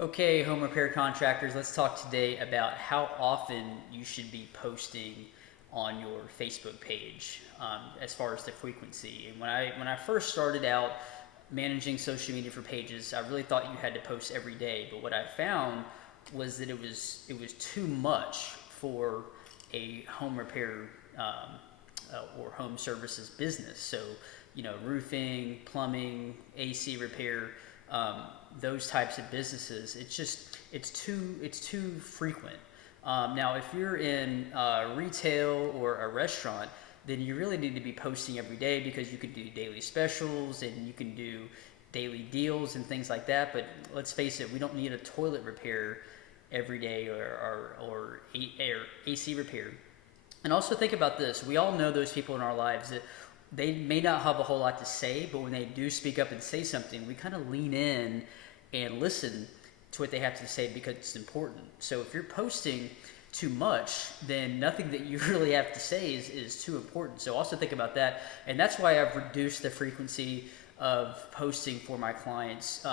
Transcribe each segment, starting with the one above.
Okay, home repair contractors, let's talk today about how often you should be posting on your Facebook page as far as the frequency. And when I first started out managing social media for pages, I really thought you had to post every day. But what I found was that it was too much for a home repair or home services business. So, roofing, plumbing, AC repair, those types of businesses. It's too frequent. Now, if you're in retail or a restaurant, then you really need to be posting every day because you can do daily specials and you can do daily deals and things like that. But let's face it, we don't need a toilet repair every day or AC repair. And also think about this. We all know those people in our lives that they may not have a whole lot to say, but when they do speak up and say something, we kind of lean in and listen to what they have to say because it's important. So if you're posting too much, then nothing that you really have to say is too important. So also think about that. And that's why I've reduced the frequency of posting for my clients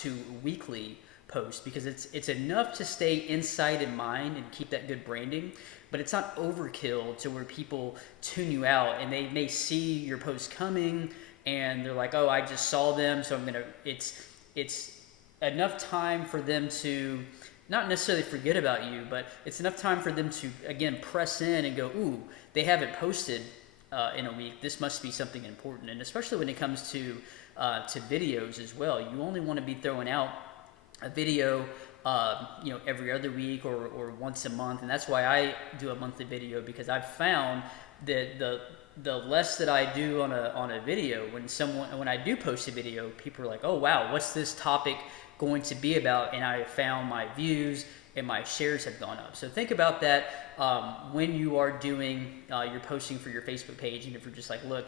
to weekly post, because it's enough to stay in sight and mind and keep that good branding, but it's not overkill to where people tune you out and they may see your post coming and they're like, oh, I just saw them, so it's enough time for them to not necessarily forget about you, but it's enough time for them to again press in and go, ooh, they haven't posted in a week. This must be something important. And especially when it comes to videos as well, you only want to be throwing out a video every other week or once a month. And that's why I do a monthly video, because I've found that the less that I do on a video, when I do post a video, people are like, oh wow, what's this topic going to be about? And I found my views and my shares have gone up. So think about that when you are doing your posting for your Facebook page. And if you're just like, look,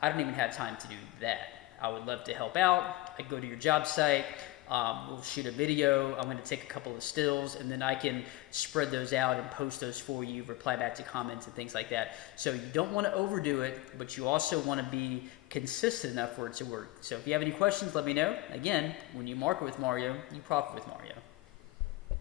I don't even have time to do that, I would love to help out. I go to your job site, we'll shoot a video, I'm going to take a couple of stills, and then I can spread those out and post those for you, reply back to comments and things like that. So you don't want to overdo it, but you also want to be consistent enough for it to work. So if you have any questions, let me know. Again, when you market with Mario, you profit with Mario.